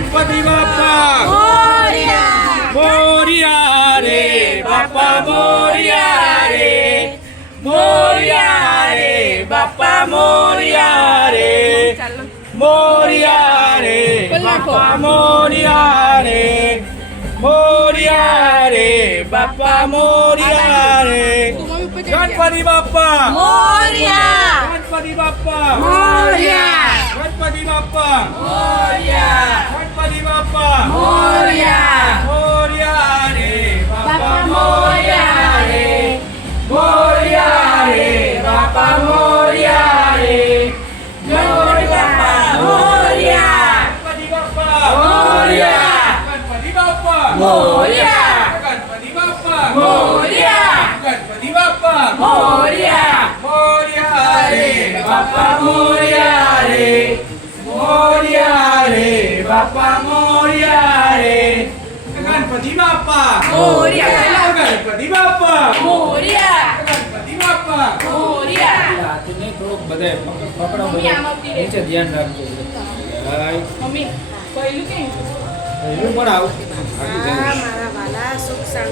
ગણપતિ બાપા મોરયા મોરિયા રે બાપા મોરિયા રે મોરિયા રે બાપા મોરિયા રે મોરિયા રે બાપા મોરિયા રે મોરિયા રે બાપા મોરિયા રે ગણપતિ બાપા મોરયા ગણપતિ બાપા મોરયા ગણપતિ બાપા મોરયા ગણપતિ બાપા મોરયા મોરિયા રે બાપા મોરયા રે મોરિયા રે બાપા મોરિયા રે મોરયા મોરયા ગણપતિ બાપા મોરયા ગણપતિ બાપા મોરયા ગણપતિ બાપા મોરયા ગણપતિ બાપા મોરયા મોરિયા રે બાપા મોરિયા રે મોરિયા રે બાપા મોરિયા રે ગણપતિ બાપા મોરયા ગણપતિ બાપા મોરયા ગણપતિ બાપા મોરયા હાથને થોડુંક બધાય પકડો મમ્મી આમ આપી દે. નીચે ધ્યાન રાખજો હાય મમ્મી પહેલું કેમ હું પણ આવું મારા વાલા સુખ શાંતિ